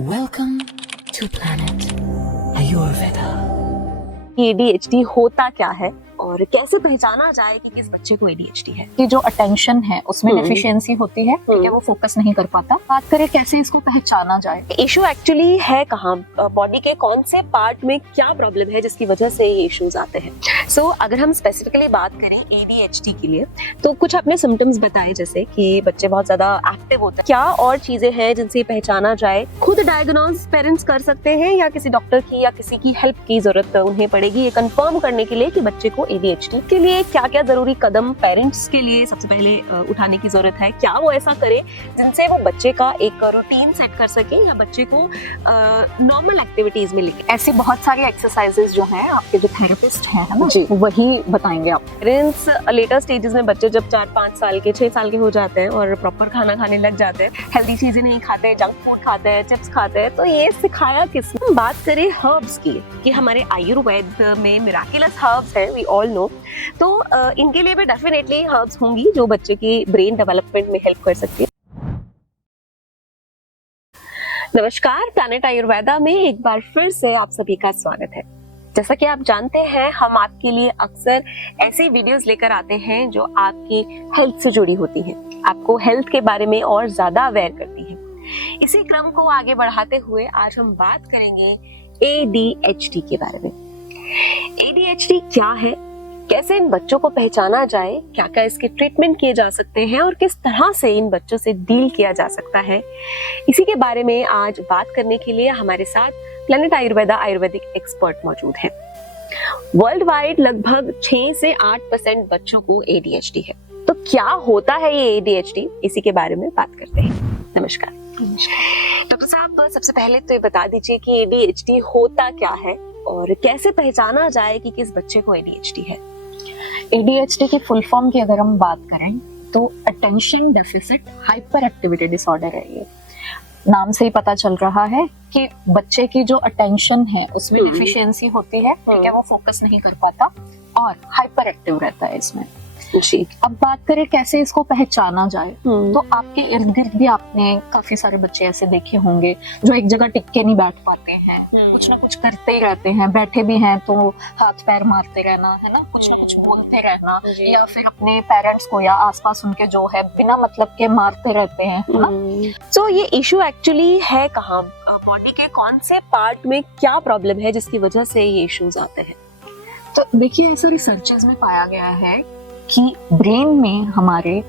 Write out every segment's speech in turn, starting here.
Welcome to Planet Ayurveda. ADHD होता क्या है और कैसे पहचाना जाए कि किस बच्चे को ADHD है। कि जो अटेंशन है उसमें डेफिशिएंसी होती है, ठीक है, वो फोकस नहीं कर पाता। बात करें कैसे इसको पहचाना जाए। इशू एक्चुअली है कहाँ, बॉडी के कौन से पार्ट में क्या प्रॉब्लम है जिसकी वजह से ये इश्यूज आते हैं। सो अगर हम स्पेसिफिकली बात करें ADHD के लिए तो कुछ अपने सिम्टम्स बताएं, जैसे कि बच्चे बहुत ज्यादा एक्टिव होते हैं, क्या और चीजें हैं जिनसे पहचाना जाए। खुद डायग्नोज पेरेंट्स कर सकते हैं या किसी डॉक्टर की या किसी की हेल्प की जरूरत उन्हें पड़ेगी ये कंफर्म करने के लिए कि बच्चे को ADHD के लिए क्या क्या जरूरी कदम पेरेंट्स के लिए सबसे पहले उठाने की जरूरत है। क्या वो ऐसा करे जिनसे वो बच्चे का एक रूटीन सेट कर सके या बच्चे को नॉर्मल एक्टिविटीज में लेके। ऐसी बहुत सारी एक्सरसाइजेस जो हैं आपके जो थेरेपिस्ट हैं, है ना, वही बताएंगे आप। पेरेंट्स लेटर स्टेजेस में बच्चे जब 4-5 साल के 6 साल के हो जाते हैं और प्रॉपर खाना खाने लग जाते हैं, हेल्दी चीजें नहीं खाते, जंक फूड खाते हैं, चिप्स खाते हैं, तो ये सिखाया किसने। बात करें हर्ब्स की कि हमारे आयुर्वेद में मिराकुलस हर्ब्स हैं, वी ऑल नो, तो इनके लिए भी डेफिनेटली हर्ब्स होंगी जो बच्चे की ब्रेन डेवलपमेंट में हेल्प कर सकती है। नमस्कार, प्लैनेट आयुर्वेदा में एक बार फिर से आप सभी का स्वागत है। जैसा कि आप जानते हैं, हम आपके लिए अक्सर ऐसी वीडियोस लेकर आते हैं जो आपकी हेल्थ से जुड़ी होती हैं, आपको हेल्थ के बारे में और ज्यादा अवेयर करती हैं। इसी क्रम को आगे बढ़ाते हुए आज हम बात करेंगे ADHD के बारे में। ADHD क्या है, कैसे इन बच्चों को पहचाना जाए, क्या क्या इसके ट्रीटमेंट किए जा सकते हैं और किस तरह से इन बच्चों से डील किया जा सकता है, इसी के बारे में आज बात करने के लिए हमारे साथ प्लैनेट आयुर्वेदा आयुर्वेदिक एक्सपर्ट मौजूद हैं। वर्ल्ड वाइड लगभग 6 से 8% बच्चों को ADHD है। तो क्या होता है ये ADHD, इसी के बारे में बात करते हैं। नमस्कार डॉक्टर साहब, सबसे पहले तो ये बता दीजिए कि ADHD होता क्या है और कैसे पहचाना जाए कि किस बच्चे को ADHD है। ADHD की फुल फॉर्म की अगर हम बात करें तो attention deficit hyper activity disorder है। ये नाम से ही पता चल रहा है कि बच्चे की जो अटेंशन है उसमें डेफिशिएंसी होती है, ठीक है, वो फोकस नहीं कर पाता और हाइपर एक्टिव रहता है इसमें। जी। अब बात करें कैसे इसको पहचाना जाए, तो आपके इर्द गिर्द भी आपने काफी सारे बच्चे ऐसे देखे होंगे जो एक जगह टिक के नहीं बैठ पाते हैं, कुछ ना कुछ करते ही रहते हैं, बैठे भी हैं तो हाथ पैर मारते रहना, है ना कुछ बोलते रहना, या फिर अपने पेरेंट्स को या आसपास उनके जो है बिना मतलब के मारते रहते हैं, है ना। तो ये इशू एक्चुअली है कहाँ, बॉडी के कौन से पार्ट में क्या प्रॉब्लम है जिसकी वजह से ये इश्यूज आते हैं। तो देखिए, ऐसा रिसर्चेस में पाया गया है कि ब्रेन में हमारे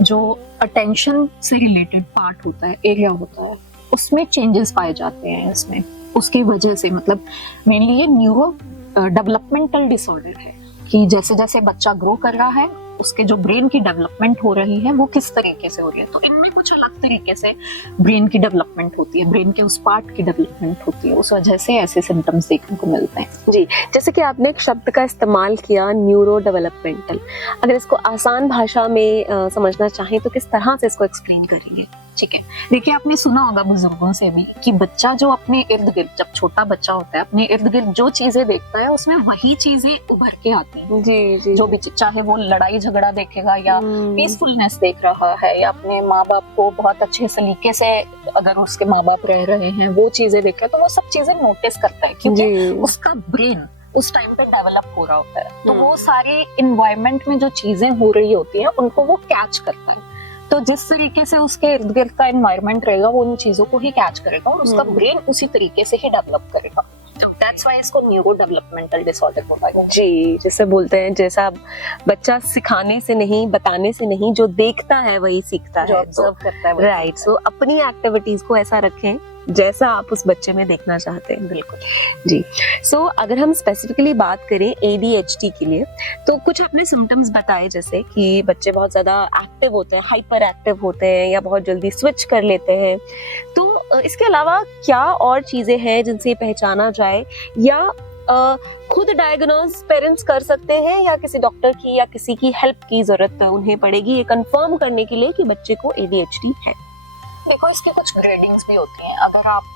जो अटेंशन से रिलेटेड पार्ट होता है, एरिया होता है, उसमें चेंजेस पाए जाते हैं इसमें। उसकी वजह से मतलब मेनली ये न्यूरो डेवलपमेंटल डिसऑर्डर है कि जैसे जैसे बच्चा ग्रो कर रहा है उसके जो ब्रेन की डेवलपमेंट हो रही है वो किस तरीके से हो रही है। तो इनमें कुछ अलग तरीके से ब्रेन की डेवलपमेंट होती है, ब्रेन के उस पार्ट की डेवलपमेंट होती है, उस वजह से ऐसे सिम्टम्स देखने को मिलते हैं। जी, जैसे कि आपने एक शब्द का इस्तेमाल किया, न्यूरो डेवलपमेंटल, अगर इसको आसान भाषा में समझना चाहें तो किस तरह से इसको एक्सप्लेन करेंगे। ठीक है, देखिए आपने सुना होगा बुजुर्गों से भी कि बच्चा जो अपने इर्द गिर्द, जब छोटा बच्चा होता है, अपने इर्द गिर्द जो चीजें देखता है उसमें वही चीजें उभर के आती हैं। जी। जो भी, चाहे वो लड़ाई झगड़ा देखेगा या पीसफुलनेस देख रहा है या अपने माँ बाप को बहुत अच्छे तरीके से अगर उसके माँ बाप रह रहे हैं वो चीजें देख रहे हैं, तो वो सब चीजें नोटिस करता है क्योंकि उसका ब्रेन उस टाइम पे डेवलप हो रहा होता है। तो वो सारे इन्वायरमेंट में जो चीजें हो रही होती हैं उनको वो कैच करता है। तो जिस तरीके से उसके इर्द गिर्द का एनवायरनमेंट रहेगा वो उन चीजों को ही कैच करेगा और उसका ब्रेन उसी तरीके से ही डेवलप करेगा। तो दैट्स व्हाई इसको न्यूरो डेवलपमेंटल डिसऑर्डर बोला है। जी, जैसे बोलते हैं, जैसा बच्चा सिखाने से नहीं, बताने से नहीं, जो देखता है वही सीखता है, ऑब्जर्व करता है, राइट। सो अपनी एक्टिविटीज को ऐसा रखें जैसा आप उस बच्चे में देखना चाहते हैं। बिल्कुल जी। सो अगर हम स्पेसिफिकली बात करें ADHD के लिए तो कुछ अपने सिम्टम्स बताए, जैसे कि बच्चे बहुत ज्यादा एक्टिव होते हैं, हाइपर एक्टिव होते हैं या बहुत जल्दी स्विच कर लेते हैं। तो इसके अलावा क्या और चीजें हैं जिनसे पहचाना जाए, या खुद डायग्नोज पेरेंट्स कर सकते हैं या किसी डॉक्टर की या किसी की हेल्प की जरूरत उन्हें पड़ेगी ये कंफर्म करने के लिए कि बच्चे को ADHD है। देखो इसके कुछ ग्रेडिंग्स भी होती हैं। अगर आप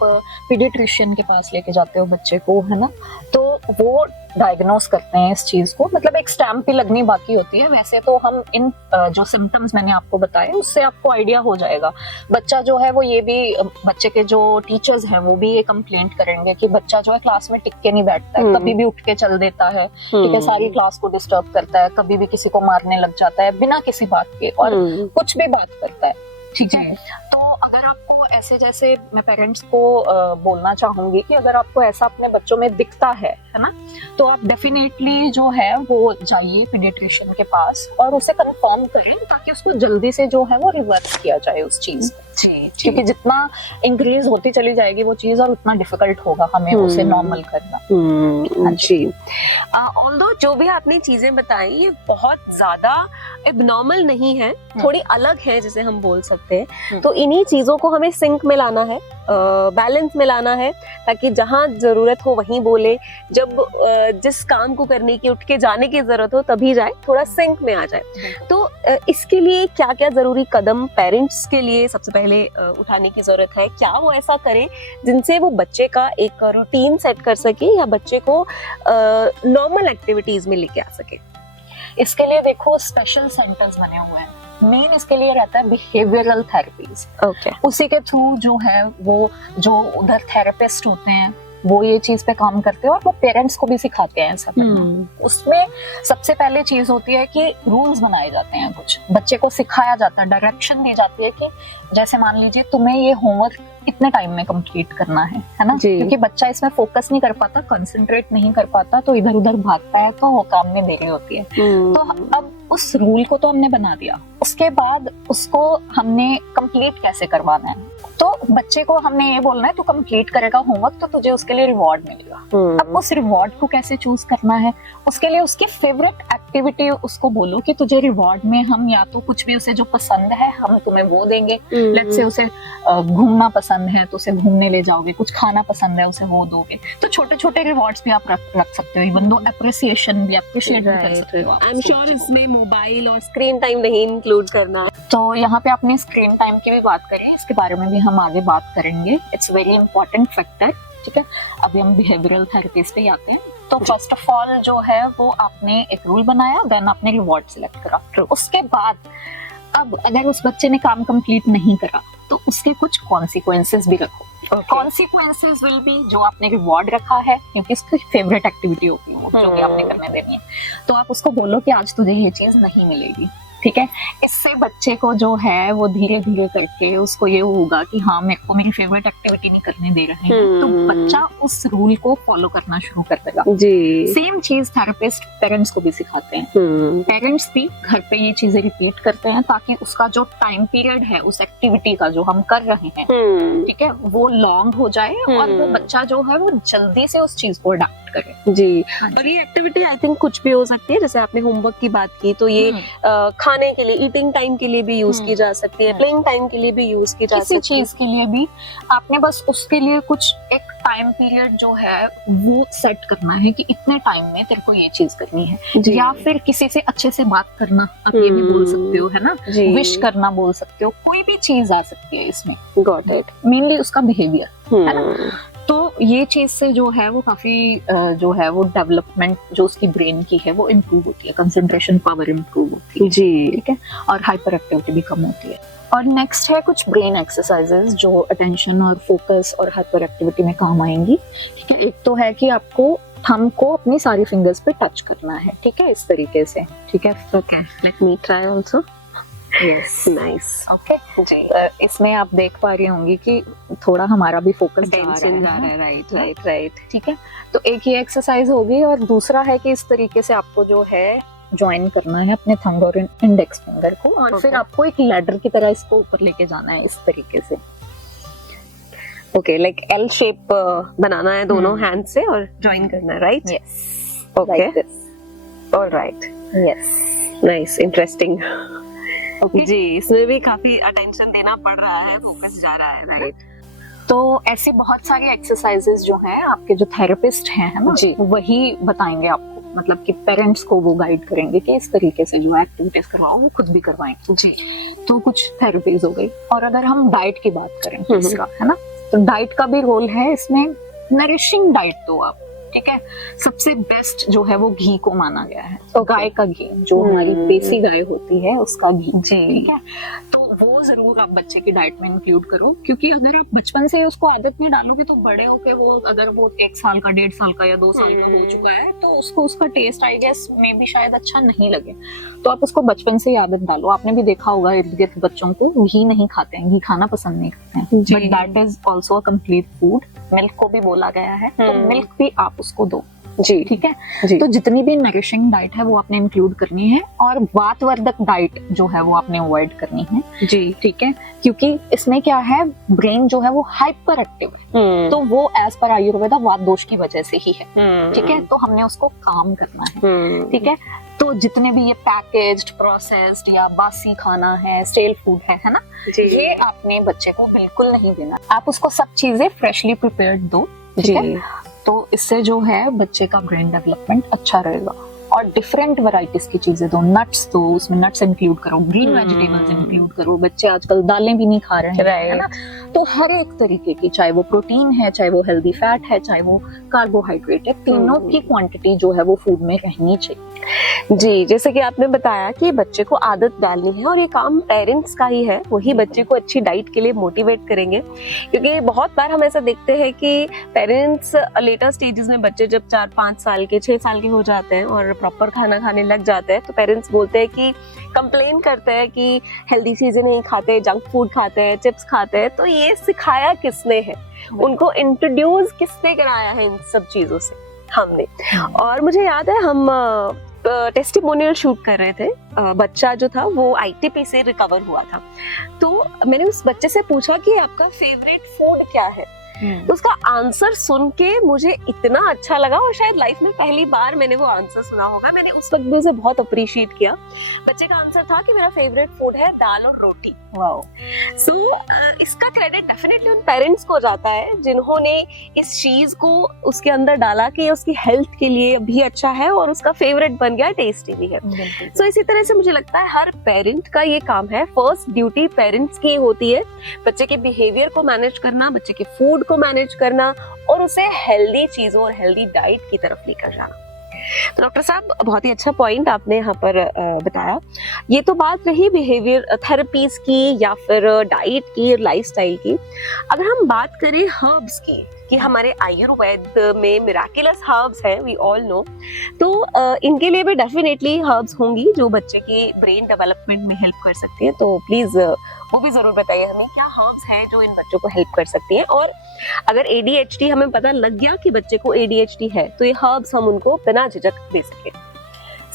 पीडियाट्रिशियन के पास लेके जाते हो बच्चे को, है ना, तो वो डायग्नोस करते हैं इस चीज को, मतलब एक स्टैम्प भी लगनी बाकी होती है। वैसे तो हम इन जो सिम्टम्स मैंने आपको बताए उससे आपको आइडिया हो जाएगा। बच्चा जो है वो ये भी, बच्चे के जो टीचर्स हैं वो भी ये कंप्लेंट करेंगे कि बच्चा जो है क्लास में टिक के नहीं बैठता है, कभी भी उठ के चल देता है, ठीक है, सारी क्लास को डिस्टर्ब करता है, कभी भी किसी को मारने लग जाता है बिना किसी बात के, और कुछ भी बात करता है, ठीक है। तो अगर आपको ऐसे, जैसे मैं पेरेंट्स को बोलना चाहूंगी कि अगर आपको ऐसा अपने बच्चों में दिखता है ना, तो आप डेफिनेटली जो है वो जाइए पीडियाट्रिशियन के पास और उसे कंफर्म करें, ताकि उसको जल्दी से जो है वो रिवर्स किया जाए उस चीज को। जी, क्योंकि जितना इंक्रीज होती चली जाएगी वो चीज और उतना डिफिकल्ट होगा हमें उसे नॉर्मल करना। जी, ऑल्दो जो भी आपने चीजें बताई ये बहुत ज्यादा एबनॉर्मल नहीं है, थोड़ी अलग है जिसे हम बोल सकते हैं। तो इन्हीं चीजों को हमें सिंक में लाना है, बैलेंस में लाना है, ताकि जहां जरूरत हो वहीं बोले, जब जिस काम को करने की, उठ के जाने की जरूरत हो तभी जाए, थोड़ा सिंक में आ जाए। तो इसके लिए क्या क्या जरूरी कदम पेरेंट्स के लिए सबसे पहले उठाने की जरूरत है? क्या वो ऐसा करें जिनसे वो बच्चे का एक रूटीन सेट कर सके या बच्चे को नॉर्मल एक्टिविटीज में लेके आ सके? इसके लिए देखो स्पेशल सेंटर्स बने हुए हैं। मेन इसके लिए रहता है बिहेवियरल थेरेपीज। उसी के थ्रू जो है वो जो उधर थेरेपिस्ट होते हैं वो ये चीज पे काम करते हैं और वो पेरेंट्स को भी सिखाते हैं ऐसा करना। उसमें सबसे पहले चीज होती है कि रूल्स बनाए जाते हैं, कुछ बच्चे को सिखाया जाता है, डायरेक्शन दी जाती है कि जैसे मान लीजिए तुम्हें ये होमवर्क कितने टाइम में कंप्लीट करना है ना, क्योंकि बच्चा इसमें फोकस नहीं कर पाता, कंसंट्रेट नहीं कर पाता, तो इधर उधर भागता है, तो वो काम में देरी होती है। तो अब उस रूल को तो हमने बना दिया, उसके बाद उसको हमने कंप्लीट कैसे करवाना है। तो बच्चे को हमने ये बोलना है तू कंप्लीट करेगा होमवर्क तो तुझे उसके लिए रिवॉर्ड मिलेगा। अब उस रिवॉर्ड को कैसे चूज करना है, उसके लिए उसकी फेवरेट एक्टिविटी उसको बोलो कि तुझे रिवॉर्ड में हम या तो कुछ भी उसे जो पसंद है हम तुम्हें वो देंगे। लेट्स से उसे घूमना पसंद है तो उसे घूमने ले जाओगे, कुछ खाना पसंद है उसे वो दोगे। तो छोटे छोटे रिवॉर्ड्स भी आप रख सकते हो, इवन दो अप्रिसिएशन भी अप्रिशिएट कर सकते हो। आई एम श्योर इसमें मोबाइल और स्क्रीन टाइम नहीं इंक्लूड करना। तो यहाँ पे आपने स्क्रीन टाइम की भी बात करें, इसके बारे में भी हम आगे बात करेंगे। इट्स वेरी इंपॉर्टेंट फैक्टर, ठीक है। अभी हम बिहेवियरल थेरेपीज पे आते हैं। तो फर्स्ट ऑफ ऑल जो है वो आपने एक रूल बनाया, देन आपने रिवॉर्ड सिलेक्ट करा। उसके बाद अब अगर उस बच्चे ने काम कंप्लीट नहीं करा तो उसके कुछ कॉन्सिक्वेंसेस भी रखो। कॉन्सिक्वेंसेस विल बी जो आपने रिवॉर्ड रखा है, क्योंकि इसकी फेवरेट एक्टिविटी होती है जो कि आपने करने देनी है, तो आप उसको बोलो कि आज तुझे ये चीज नहीं मिलेगी, ठीक है। इससे बच्चे को जो है वो धीरे धीरे करके उसको ये होगा कि हाँ मेरे को मेरी फेवरेट एक्टिविटी नहीं करने दे रहे हैं, तो बच्चा उस रूल को फॉलो करना शुरू कर देगा। सेम चीज थेरेपिस्ट पेरेंट्स को भी सिखाते हैं। पेरेंट्स भी घर पे ये चीजें रिपीट करते हैं ताकि उसका जो टाइम पीरियड है उस एक्टिविटी का जो हम कर रहे हैं, ठीक है, वो लॉन्ग हो जाए और वो बच्चा जो है वो जल्दी से उस चीज को अडॉप्ट करे। जी, और ये एक्टिविटी आई थिंक कुछ भी हो सकती है, जैसे आपने होमवर्क की बात की तो ये खाने के लिए, ईटिंग टाइम के लिए भी यूज की जा सकती है, प्लेइंग टाइम के लिए भी यूज की जा सकती है, किसी चीज के लिए भी आपने बस उसके लिए कुछ एक टाइम पीरियड जो है वो सेट करना है कि इतने टाइम में तेरे को ये चीज करनी है। या फिर किसी से अच्छे से बात करना, आप ये भी बोल सकते हो, है ना, विश करना बोल सकते हो, कोई भी चीज आ सकती है इसमें। Got it. मेनली उसका बिहेवियर, है ना। तो ये चीज से जो है वो काफी जो है वो डेवलपमेंट जो उसकी ब्रेन की है वो इम्प्रूव होती है, कंसंट्रेशन पावर इम्प्रूव होती है, जी, ठीक है, और हाइपर एक्टिविटी भी कम होती है। और नेक्स्ट है कुछ ब्रेन एक्सरसाइजेस जो अटेंशन और फोकस और हाइपर एक्टिविटी में काम आएंगी, ठीक है। एक तो है कि आपको थंब को अपनी सारी फिंगर्स पे टच करना है, ठीक है, इस तरीके से, ठीक है। Okay, let me try also. Yes, nice, okay जी। इसमें आप देख पा रही होंगी कि थोड़ा हमारा भी फोकस जा रहा है, राइट, ठीक है। तो एक ये एक्सरसाइज होगी और दूसरा है कि इस तरीके से आपको जो है ज्वाइन करना है अपने थंब और इंडेक्स फिंगर को, और फिर आपको एक लैडर की तरह इसको ऊपर लेके जाना है इस तरीके से। ओके, लाइक एल शेप बनाना है दोनों हैंड से और ज्वाइन करना है, right? Yes, okay, alright, yes, nice, interesting. जी, इसमें भी काफी अटेंशन देना पड़ रहा है, फोकस जा रहा है, राइट। तो ऐसे बहुत सारे एक्सरसाइजेस जो हैं आपके जो थेरेपिस्ट हैं, है ना, वही बताएंगे आपको, मतलब कि पेरेंट्स को वो गाइड करेंगे कि इस तरीके से जो एक्टिविटीज करवाओ वो खुद भी करवाएंगे। जी, तो कुछ थेरेपीज हो गई। और अगर हम डाइट की बात करें इसका, है ना, तो डाइट का भी रोल है इसमें। नरिशिंग डाइट दो आप, ठीक है। सबसे बेस्ट जो है वो घी को माना गया है, तो गाय का घी, जो हमारी देसी गाय होती है उसका घी, ठीक है। तो वो जरूर आप बच्चे की डाइट में इंक्लूड करो, क्योंकि अगर आप बचपन से उसको आदत में डालोगे तो बड़े होके वो, अगर वो 1 साल का, 1.5 साल का या 2 साल का हो चुका है, तो उसको उसका टेस्ट आई गेस में भी शायद अच्छा नहीं लगे। तो आप उसको बचपन से ही आदत डालो। आपने भी देखा होगा इर्द गिर्द बच्चों को घी नहीं खाते हैं, घी खाना पसंद नहीं करते हैं, but that is also a complete food. Milk को भी बोला गया है, तो मिल्क भी आप उसको दो, जी, ठीक है। तो जितनी भी नरिशिंग डाइट है वो आपने इंक्लूड करनी है, और वातवर्धक डाइट जो है वो आपने अवॉइड करनी है, जी, ठीक है। क्योंकि इसमें क्या है, ब्रेन जो है वो हाइपर एक्टिव है, तो वो एज पर आयुर्वेदा वात दोष की वजह से ही है, ठीक है। तो हमने उसको काम करना है, ठीक है। तो जितने भी ये पैकेज्ड, प्रोसेस्ड या बासी खाना है, स्टेल फूड है ना, ये आपने बच्चे को बिल्कुल नहीं देना। आप उसको सब चीजें फ्रेशली प्रिपेयर्ड दो, ठीक है। तो इससे जो है बच्चे का ब्रेन डेवलपमेंट अच्छा रहेगा। और डिफरेंट वैरायटीज की चीजें दो, नट्स दो, उसमें नट्स इंक्लूड करो, ग्रीन वेजिटेबल्स इंक्लूड करो। बच्चे आजकल दालें भी नहीं खा रहे हैं, है ना। तो हर एक तरीके की, चाहे वो प्रोटीन है, चाहे वो हेल्दी फैट है, चाहे वो कार्बोहाइड्रेट है, तीनों की क्वांटिटी जो है वो फूड में रहनी चाहिए। जी, जैसे कि आपने बताया कि बच्चे को आदत डालनी है, और ये काम पेरेंट्स का ही है, वही बच्चे को अच्छी डाइट के लिए मोटिवेट करेंगे। क्योंकि बहुत बार हम ऐसा देखते हैं कि पेरेंट्स लेटर स्टेजेस में, बच्चे जब 4-5 साल के, 6 साल के हो जाते हैं और प्रॉपर खाना खाने लग जाते हैं, तो पेरेंट्स बोलते हैं कि, कंप्लेन करते हैं कि हेल्दी चीजें नहीं खाते, जंक फूड खाते हैं, चिप्स खाते हैं। तो ये सिखाया किसने है, उनको इंट्रोड्यूस किसने कराया है इन सब चीजों से? हमने। और मुझे याद है हम टेस्टिमोनियल शूट कर रहे थे, बच्चा जो था वो आईटीपी से रिकवर हुआ था। तो मैंने उस बच्चे से पूछा कि आपका फेवरेट फूड क्या है, तो उसका आंसर सुन के मुझे इतना अच्छा लगा, और शायद लाइफ में पहली बार मैंने वो आंसर सुना होगा। मैंने उस वक्त भी उसे बहुत अप्रिशिएट किया। बच्चे का आंसर था कि मेरा फेवरेट फूड है दाल और रोटी। वाओ। सो इसका क्रेडिट डेफिनेटली उन पेरेंट्स को जाता है जिन्होंने इस चीज को उसके अंदर डाला कि उसकी हेल्थ के लिए भी अच्छा है और उसका फेवरेट बन गया, टेस्टी भी है। सो इसी तरह से मुझे लगता है हर पेरेंट का ये काम है, फर्स्ट ड्यूटी पेरेंट्स की होती है, बच्चे के बिहेवियर को मैनेज करना, बच्चे के फूड को मैनेज करना, और उसे हेल्दी चीजों और हेल्दी डाइट की तरफ लेकर जाना। तो डॉक्टर साहब, बहुत ही अच्छा पॉइंट आपने यहाँ पर बताया। ये तो बात रही बिहेवियर थेरेपीज की या फिर डाइट की, लाइफस्टाइल की। अगर हम बात करें हर्ब्स की, कि हमारे आयुर्वेद में मिराकुलस हर्ब्स हैं, वी ऑल नो, तो इनके लिए भी डेफिनेटली हर्ब्स होंगी जो बच्चे के ब्रेन डेवलपमेंट में हेल्प कर सकती है। तो प्लीज वो भी जरूर बताइए हमें, क्या हर्ब्स हैं जो इन बच्चों को हेल्प कर सकती हैं। और अगर ADHD हमें पता लग गया कि बच्चे को ADHD है, तो ये हर्ब्स हम उनको बिना झिझक दे सके।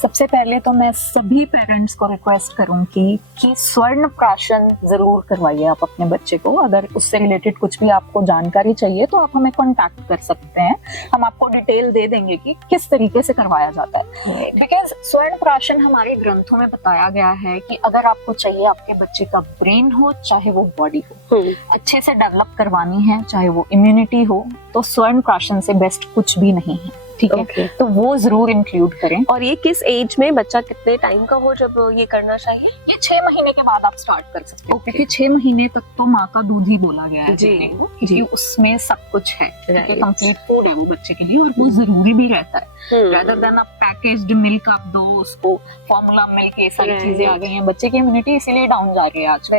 सबसे पहले तो मैं सभी पेरेंट्स को रिक्वेस्ट करूंगी कि स्वर्ण प्राशन जरूर करवाइए आप अपने बच्चे को। अगर उससे रिलेटेड कुछ भी आपको जानकारी चाहिए तो आप हमें कांटेक्ट कर सकते हैं, हम आपको डिटेल दे देंगे कि किस तरीके से करवाया जाता है। बिकॉज स्वर्ण प्राशन हमारे ग्रंथों में बताया गया है कि अगर आपको चाहिए आपके बच्चे का ब्रेन हो चाहे वो बॉडी हो, अच्छे से डेवलप करवानी है, चाहे वो इम्यूनिटी हो, तो स्वर्ण प्राशन से बेस्ट कुछ भी नहीं है, ठीक है। तो वो जरूर इंक्लूड करें। और ये किस एज में, बच्चा कितने टाइम का हो जब ये करना चाहिए? ये 6 महीने के बाद आप स्टार्ट कर सकते हो, क्योंकि 6 महीने तक तो माँ का दूध ही बोला गया है, क्योंकि उसमें सब कुछ है, कंप्लीट फूड है वो बच्चे के लिए, और वो जरूरी भी रहता है। रादर देन आप पैकेज्ड मिल्क आप दो उसको, फॉर्मूला मिल्क, ये सारी चीजें आ गई हैं, बच्चे की इम्यूनिटी इसीलिए डाउन जा रही है आज,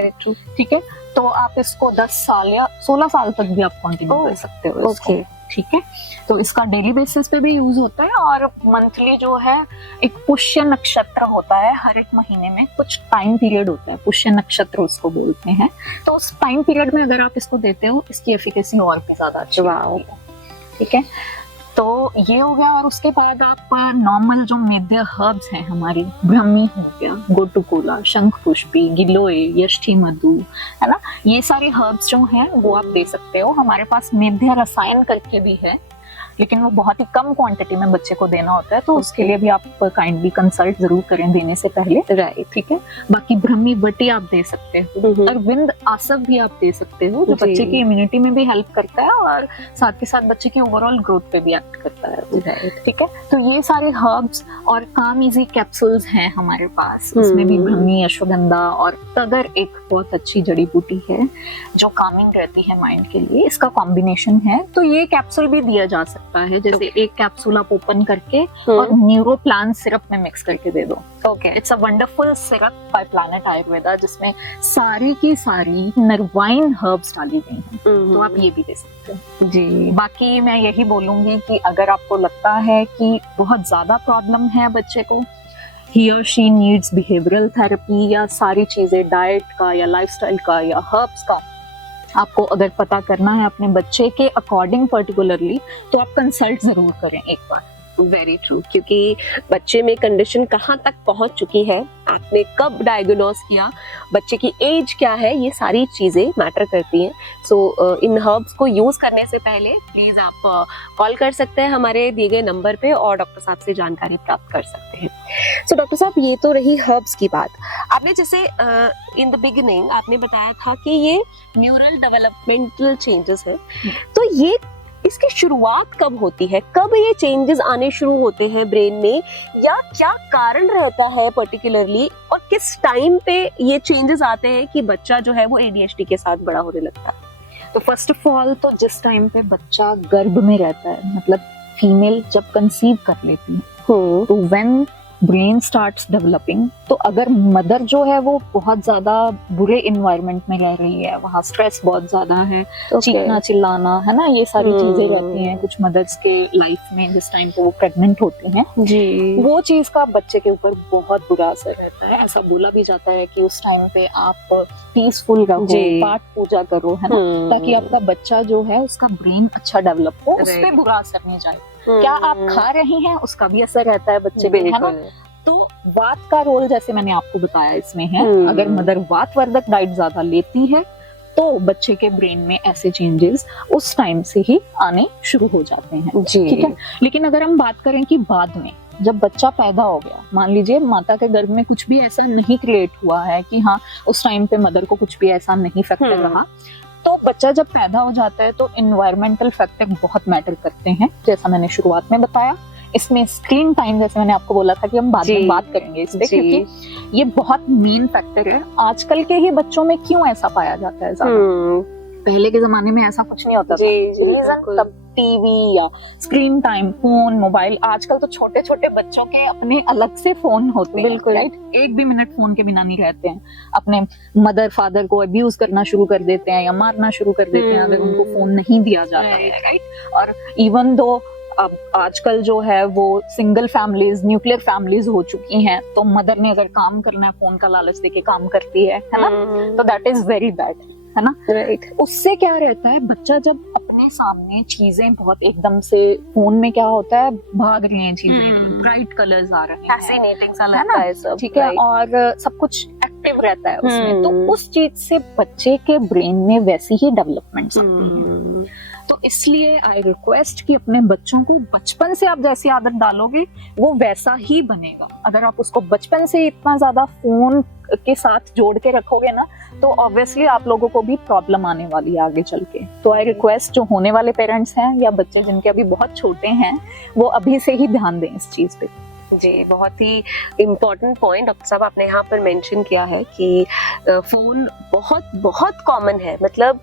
ठीक है। तो आप इसको 10 साल या 16 साल तक भी आप कंटिन्यू कर सकते हो इसको, ठीक है। तो इसका डेली बेसिस पे भी यूज होता है, और मंथली जो है एक पुष्य नक्षत्र होता है, हर एक महीने में कुछ टाइम पीरियड होता है, पुष्य नक्षत्र उसको बोलते हैं। तो उस टाइम पीरियड में अगर आप इसको देते हो, इसकी एफिकेसी और भी ज्यादा अच्छी होगी, ठीक है। तो ये हो गया। और उसके बाद आप नॉर्मल जो मेद्य हर्ब्स हैं हमारी, ब्रह्मी हो गया, गोटुकोला, शंख पुष्पी, गिलोय, यष्टि मधु, है ना, ये सारे हर्ब्स जो हैं वो आप दे सकते हो। हमारे पास मेद्य रसायन करके भी है, लेकिन वो बहुत ही कम क्वांटिटी में बच्चे को देना होता है, तो उसके लिए भी आप काइंडली कंसल्ट जरूर करें देने से पहले। राइट, ठीक है। बाकी ब्रह्मी बटी आप दे सकते हो और विंद आसव भी आप दे सकते हो, जो बच्चे की इम्यूनिटी में भी हेल्प करता है और साथ के साथ बच्चे की ओवरऑल ग्रोथ पे भी एक्ट करता है। राइट, ठीक है। तो ये सारे हर्ब्स और काम इजी कैप्सूल्स हैं हमारे पास, उसमें भी ब्रह्मी, अश्वगंधा और तगर एक बहुत अच्छी जड़ी बूटी है जो कामिंग रहती है माइंड के लिए, इसका कॉम्बिनेशन है। तो ये कैप्सूल भी दिया जा सकता है, जैसे एक कैप्सूल आप ओपन करके और न्यूरोप्लान सिरप में मिक्स करके दे दो। Okay, it's a wonderful syrup by Planet Ayurveda, जिसमें सारी की सारी नरवाइन हर्ब्स डाली गई हैं, तो आप ये भी दे सकते हैं जी। बाकी मैं यही बोलूंगी कि अगर आपको लगता है कि बहुत ज्यादा प्रॉब्लम है बच्चे को, he or she needs behavioral therapy या सारी चीजें डाइट का या लाइफस्टाइल का या हर्ब्स का आपको अगर पता करना है अपने बच्चे के अकॉर्डिंग पर्टिकुलरली, तो आप कंसल्ट जरूर करें एक बार। वेरी ट्रू, क्योंकि बच्चे में कंडीशन कहाँ तक पहुंच चुकी है, आपने कब डायग्नोस किया, बच्चे की एज क्या है, ये सारी चीजें मैटर करती हैं। सो इन हर्ब्स को यूज करने से पहले प्लीज आप कॉल कर सकते हैं हमारे दिए गए नंबर पे और डॉक्टर साहब से जानकारी प्राप्त कर सकते हैं। सो डॉक्टर साहब, ये तो रही हर्ब्स की बात। आपने जैसे इन द बिगिनिंग आपने बताया था कि ये न्यूरल डेवलपमेंटल चेंजेस है, तो ये इसकी शुरुआत कब होती है, कब ये चेंजेस आने शुरू होते हैं ब्रेन में, या क्या कारण रहता है पर्टिकुलरली, और किस टाइम पे ये चेंजेस आते हैं कि बच्चा जो है वो ADHD के साथ बड़ा होने लगता है? तो फर्स्ट ऑफ ऑल तो जिस टाइम पे बच्चा गर्भ में रहता है, मतलब फीमेल जब कंसीव कर लेती है, तो व्हेन ब्रेन स्टार्ट्स डेवलपिंग, तो अगर मदर जो है वो बहुत ज्यादा बुरे इन्वायरमेंट में रह रही है, वहाँ स्ट्रेस बहुत ज्यादा है, चीखना चिल्लाना है ना, ये सारी चीजें रहती हैं कुछ मदर्स के लाइफ में जिस टाइम पे वो प्रेग्नेंट होती हैं जी, वो चीज का बच्चे के ऊपर बहुत बुरा असर रहता है। ऐसा बोला भी जाता है कि उस टाइम पे आप पीसफुल रहो, पाठ पूजा करो, है ना, ताकि आपका बच्चा जो है उसका ब्रेन अच्छा डेवलप हो, उस पर बुरा असर नहीं जाए। क्या आप खा रही हैं उसका भी असर रहता है बच्चे पे, है ना। तो वात का रोल जैसे मैंने आपको बताया इसमें है, अगर मदर वात वर्धक डाइट ज्यादा लेती है तो बच्चे के ब्रेन में ऐसे चेंजेस उस टाइम से ही आने शुरू हो जाते हैं। ठीक है। लेकिन अगर हम बात करें कि बाद में जब बच्चा पैदा हो गया, मान लीजिए माता के गर्भ में कुछ भी ऐसा नहीं क्रिएट हुआ है कि हाँ उस टाइम पे मदर को कुछ भी ऐसा नहीं फैक्टर रहा, तो बच्चा जब पैदा हो जाता है तो इन्वायरमेंटल फैक्टर बहुत मैटर करते हैं, जैसा मैंने शुरुआत में बताया। इसमें स्क्रीन टाइम, जैसे मैंने आपको बोला था कि हम बाद में बात करेंगे इस पे, क्योंकि ये बहुत मेन फैक्टर है। आजकल के ही बच्चों में क्यों ऐसा पाया जाता है ज्यादा, पहले के जमाने में ऐसा कुछ नहीं होता था। रीजन तब टीवी या स्क्रीन टाइम, फोन, मोबाइल, आजकल तो छोटे छोटे बच्चों के अपने अलग से फोन होते हैं, राइट, एक भी मिनट फोन के बिना नहीं रहते हैं, अपने मदर फादर को अब्यूज करना शुरू कर देते हैं या मारना शुरू कर देते हैं अगर उनको फोन नहीं दिया जाता है, राइट। और इवन दो अब आजकल जो है वो सिंगल फैमिलीज, न्यूक्लियर फैमिलीज हो चुकी हैं, तो मदर ने अगर काम करना है फोन का लालच देके काम करती है ना, तो दैट इज वेरी बैड, है ना, राइट। उससे क्या रहता है, बच्चा जब अपने सामने चीजें बहुत एकदम से, फोन में क्या होता है, भाग रही हैं चीजें, ब्राइट कलर्स आ रहे हैं, फैसिनेटिंग सा लगता है सब, ठीक है, और सब कुछ एक्टिव रहता है उसमें, तो उस चीज से बच्चे के ब्रेन में वैसी ही डेवलपमेंट आती है। तो इसलिए आई रिक्वेस्ट कि अपने बच्चों को बचपन से आप जैसी आदत डालोगे वो वैसा ही बनेगा। अगर आप उसको बचपन से इतना ज्यादा फोन के साथ जोड़ के रखोगे ना, तो ऑब्वियसली आप लोगों को भी प्रॉब्लम आने वाली है आगे चल के। तो आई रिक्वेस्ट जो होने वाले पेरेंट्स हैं या बच्चे जिनके अभी बहुत छोटे हैं, वो अभी से ही ध्यान दें इस चीज पे। जी, बहुत ही इम्पोर्टेंट पॉइंट डॉक्टर साहब आपने यहाँ पर मेंशन किया है कि फोन बहुत बहुत कॉमन है। मतलब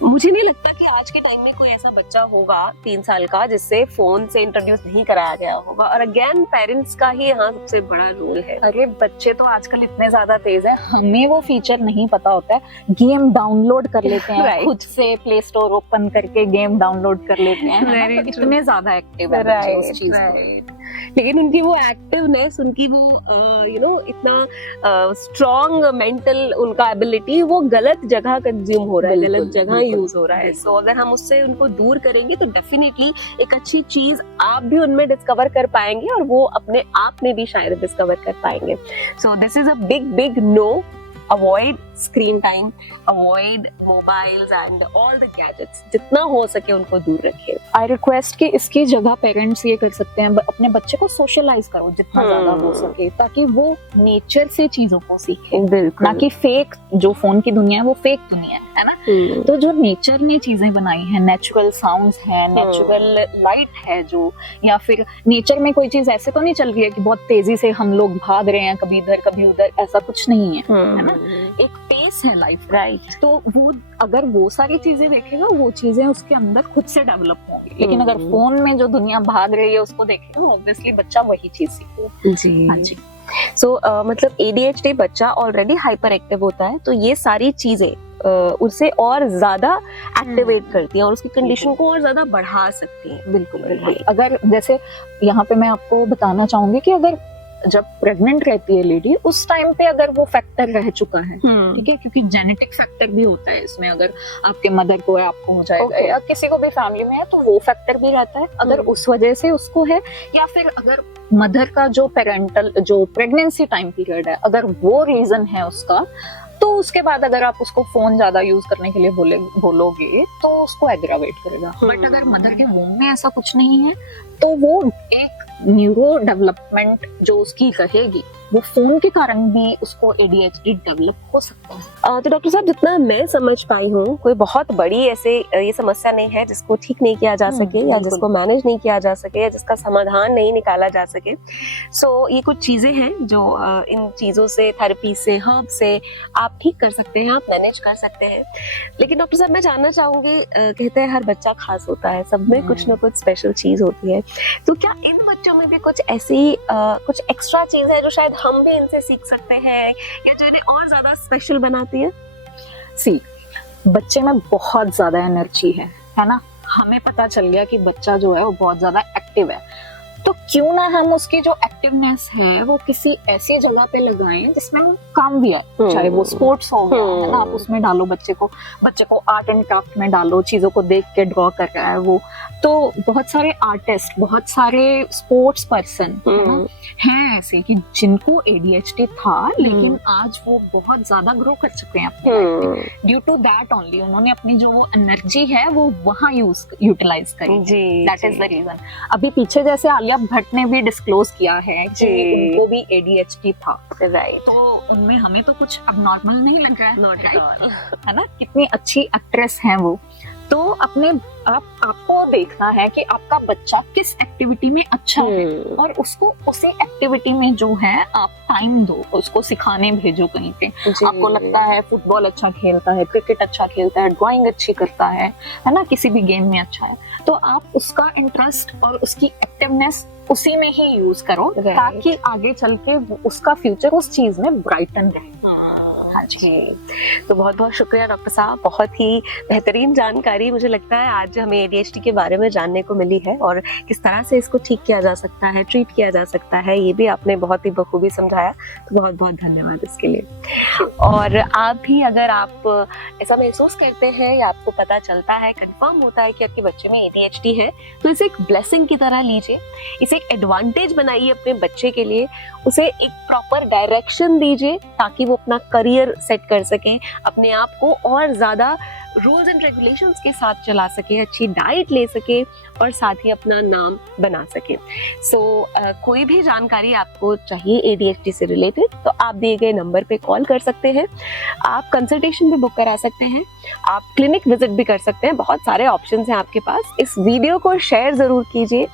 मुझे नहीं लगता कि आज के टाइम में कोई ऐसा बच्चा होगा 3 साल का जिससे फोन से इंट्रोड्यूस नहीं कराया गया होगा, और अगेन पेरेंट्स का ही यहाँ सबसे बड़ा रोल है। अरे बच्चे तो आजकल इतने ज्यादा तेज है, हमें वो फीचर नहीं पता होता है, गेम डाउनलोड कर लेते हैं खुद से, प्ले स्टोर ओपन करके गेम डाउनलोड कर लेते हैं, तो इतने ज्यादा एक्टिव है बच्चे उस चीज में। लेकिन उनकी वो एक्टिवनेस, उनकी वो इतना स्ट्रॉन्ग मेंटल उनका एबिलिटी, वो गलत जगह कंज्यूम हो रहा है, गलत जगह यूज हो रहा है। सो अगर हम उससे उनको दूर करेंगे तो डेफिनेटली एक अच्छी चीज आप भी उनमें डिस्कवर कर पाएंगे और वो अपने आप में भी शायद डिस्कवर कर पाएंगे। So this is a big no, avoid screen time, avoid mobiles and all the gadgets, जितना हो सके उनको दूर रखें। आई रिक्वेस्ट कि इसकी जगह पेरेंट्स ये कर सकते हैं, अपने बच्चे को सोशलाइज करो जितना ज्यादा हो सके, ताकि वो नेचर से चीजों को सीखे, बिल्कुल, ना कि फेक, जो फोन की दुनिया है वो फेक दुनिया है ना। तो जो नेचर ने चीजें बनाई हैं, नेचुरल साउंड्स हैं, नेचुरल लाइट है जो, या फिर नेचर में कोई चीज ऐसे तो नहीं चल रही है कि बहुत तेजी से हम लोग भाग रहे हैं कभी इधर कभी उधर, ऐसा कुछ नहीं है ना। एक पेस है लाइफ, राइट। तो वो अगर वो सारी चीजें देखेगा, वो चीजें उसके अंदर खुद से डेवलप होंगी। लेकिन अगर फोन में जो दुनिया भाग रही है उसको देखेगा, ऑब्वियसली बच्चा वही चीज सीखेगा। जी हाँ जी। सो मतलब ADHD बच्चा ऑलरेडी हाइपर एक्टिव होता है, तो ये सारी चीजें उसे और ज्यादा एक्टिवेट करती हैं और उसकी कंडीशन को और ज्यादा बढ़ा सकती हैं। बिल्कुल बिल्कुल। अगर जैसे यहाँ पे मैं आपको बताना चाहूंगी कि अगर जब प्रेग्नेंट रहती है लेडी, उस टाइम पे अगर वो फैक्टर रह चुका है, ठीक है, क्योंकि जेनेटिक फैक्टर भी होता है इसमें, अगर आपके मदर को है आपको हो जाएगा, या किसी को भी फैमिली में है तो वो फैक्टर भी रहता है। अगर उस वजह से उसको है, या फिर अगर मदर का जो पेरेंटल जो प्रेगनेंसी टाइम पीरियड है, अगर वो रीजन है उसका, तो उसके बाद अगर आप उसको फोन ज्यादा यूज करने के लिए बोलोगे तो उसको एग्रावेट करेगा। बट अगर मदर के वोम में ऐसा कुछ नहीं है, तो वो एक न्यूरो डेवलपमेंट जो उसकी रहेगी, वो फोन के कारण भी उसको ADHD डेवलप हो सकता है। तो डॉक्टर साहब, जितना मैं समझ पाई हूँ, कोई बहुत बड़ी ऐसे ये समस्या नहीं है जिसको ठीक नहीं किया जा सके, या जिसको मैनेज नहीं किया जा सके, या जिसका समाधान नहीं निकाला जा सके। सो ये कुछ चीजें हैं जो इन चीजों से, थेरेपी से, हर्ब से आप ठीक कर सकते हैं, आप मैनेज कर सकते हैं। लेकिन डॉक्टर साहब, मैं जानना चाहूंगी, कहते हैं हर बच्चा खास होता है, सब में कुछ ना कुछ स्पेशल चीज होती है, तो क्या इन बच्चों में भी कुछ ऐसी कुछ एक्स्ट्रा चीज है जो शायद हम भी इनसे सीख सकते हैं, या जो इन्हें और ज्यादा स्पेशल बनाती है? बच्चे में बहुत ज्यादा एनर्जी है ना। हमें पता चल गया कि बच्चा जो है वो बहुत ज्यादा एक्टिव है, तो क्यों ना हम उसकी जो एक्टिवनेस है वो किसी ऐसी जगह पे लगाएं जिसमें वो काम भी है, चाहे वो स्पोर्ट्स हो गया है ना, आप उसमें डालो बच्चे को आर्ट एंड क्राफ्ट में डालो, चीजों को देख के ड्रॉ कर रहा है वो। तो बहुत सारे आर्टिस्ट, बहुत सारे स्पोर्ट्स पर्सन हैं ऐसे कि जिनको ADHD था, लेकिन आज वो बहुत ज्यादा ग्रो कर चुके हैं अपने लाइफ में। ड्यू टू दैट ओनली उन्होंने अपनी जो एनर्जी है वो वहाँ यूटिलाइज करी। That is the reason. अभी पीछे जैसे आलिया भट्ट ने भी डिस्क्लोज किया है कि उनको भी ADHD था, राइट। तो उनमें हमें तो कुछ अबनॉर्मल नहीं लग रहा है, राइट, है ना। कितनी अच्छी एक्ट्रेस है वो। तो अपने आपको देखना है कि आपका बच्चा किस एक्टिविटी में अच्छा है, और उसको उसी एक्टिविटी में जो है आप टाइम दो, उसको सिखाने भेजो कहीं पे। आपको लगता है फुटबॉल अच्छा खेलता है, क्रिकेट अच्छा खेलता है, ड्राइंग अच्छी करता है ना, किसी भी गेम में अच्छा है, तो आप उसका इंटरेस्ट और उसकी एक्टिवनेस उसी में ही यूज करो, ताकि आगे चल के उसका फ्यूचर उस चीज में ब्राइटन रहे। हाँ जी। तो बहुत बहुत शुक्रिया डॉक्टर साहब, बहुत ही बेहतरीन जानकारी मुझे लगता है आज हमें ADHD के बारे में जानने को मिली है, और किस तरह से इसको ठीक किया जा सकता है, ट्रीट किया जा सकता है, ये भी आपने बहुत ही बखूबी समझाया। तो बहुत बहुत धन्यवाद इसके लिए। और आप भी अगर आप ऐसा महसूस करते हैं या आपको पता चलता है, कंफर्म होता है कि आपके बच्चे में ADHD है, तो इसे एक ब्लेसिंग की तरह लीजिए, इसे एक एडवांटेज बनाइए अपने बच्चे के लिए, उसे एक प्रॉपर डायरेक्शन दीजिए ताकि वो अपना करियर सेट कर सकें, अपने आप को और ज्यादा रूल्स एंड रेगुलेशंस के साथ चला सके, अच्छी डाइट ले सके, और साथ ही अपना नाम बना सके। कोई भी जानकारी आपको चाहिए ADHD से रिलेटेड, तो आप दिए गए नंबर पे कॉल कर सकते हैं, आप कंसल्टेशन भी बुक करा सकते हैं, आप क्लिनिक विजिट भी कर सकते हैं, बहुत सारे ऑप्शंस हैं आपके पास। इस वीडियो को शेयर जरूर कीजिए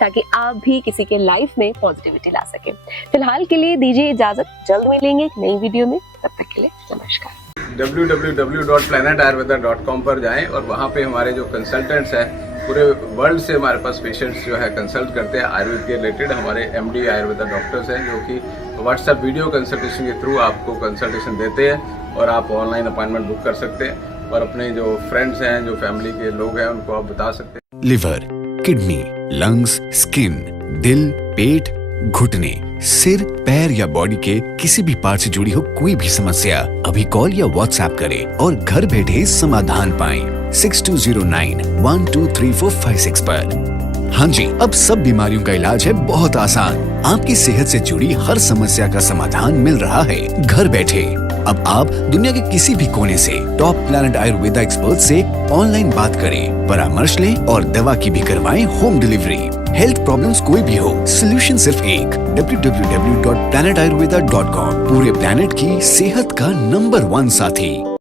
ताकि आप भी किसी के लाइफ में पॉजिटिविटी ला सके। फिलहाल के लिए दीजिए इजाजत, जल्द मिलेंगे एक नई वीडियो में, तब तक के लिए नमस्कार। www.planetayurveda.com पर जाएं और वहाँ पे हमारे जो कंसल्टेंट्स हैं, पूरे वर्ल्ड से हमारे पास पेशेंट्स जो है कंसल्ट करते हैं आयुर्वेद के रिलेटेड। हमारे MD आयुर्वेदा डॉक्टर्स हैं जो कि व्हाट्सएप वीडियो कंसल्टेशन के थ्रू आपको कंसल्टेशन देते हैं, और आप ऑनलाइन अपॉइंटमेंट बुक कर सकते हैं, और अपने जो फ्रेंड्स हैं, जो फैमिली के लोग हैं, उनको आप बता सकते हैं। लिवर, किडनी, लंग्स, स्किन, दिल, पेट, घुटने, सिर, पैर या बॉडी के किसी भी पार्ट से जुड़ी हो कोई भी समस्या, अभी कॉल या व्हाट्सएप करें और घर बैठे समाधान पाएं 6209123456 पर। हाँ जी, अब सब बीमारियों का इलाज है बहुत आसान। आपकी सेहत से जुड़ी हर समस्या का समाधान मिल रहा है घर बैठे। अब आप दुनिया के किसी भी कोने से टॉप प्लैनेट आयुर्वेदा एक्सपर्ट से ऑनलाइन बात करें, परामर्श लें और दवा की भी करवाएं होम डिलीवरी। हेल्थ प्रॉब्लम्स कोई भी हो, सोल्यूशन सिर्फ एक, www.planetayurveda.com। पूरे प्लैनेट की सेहत का नंबर 1 साथी।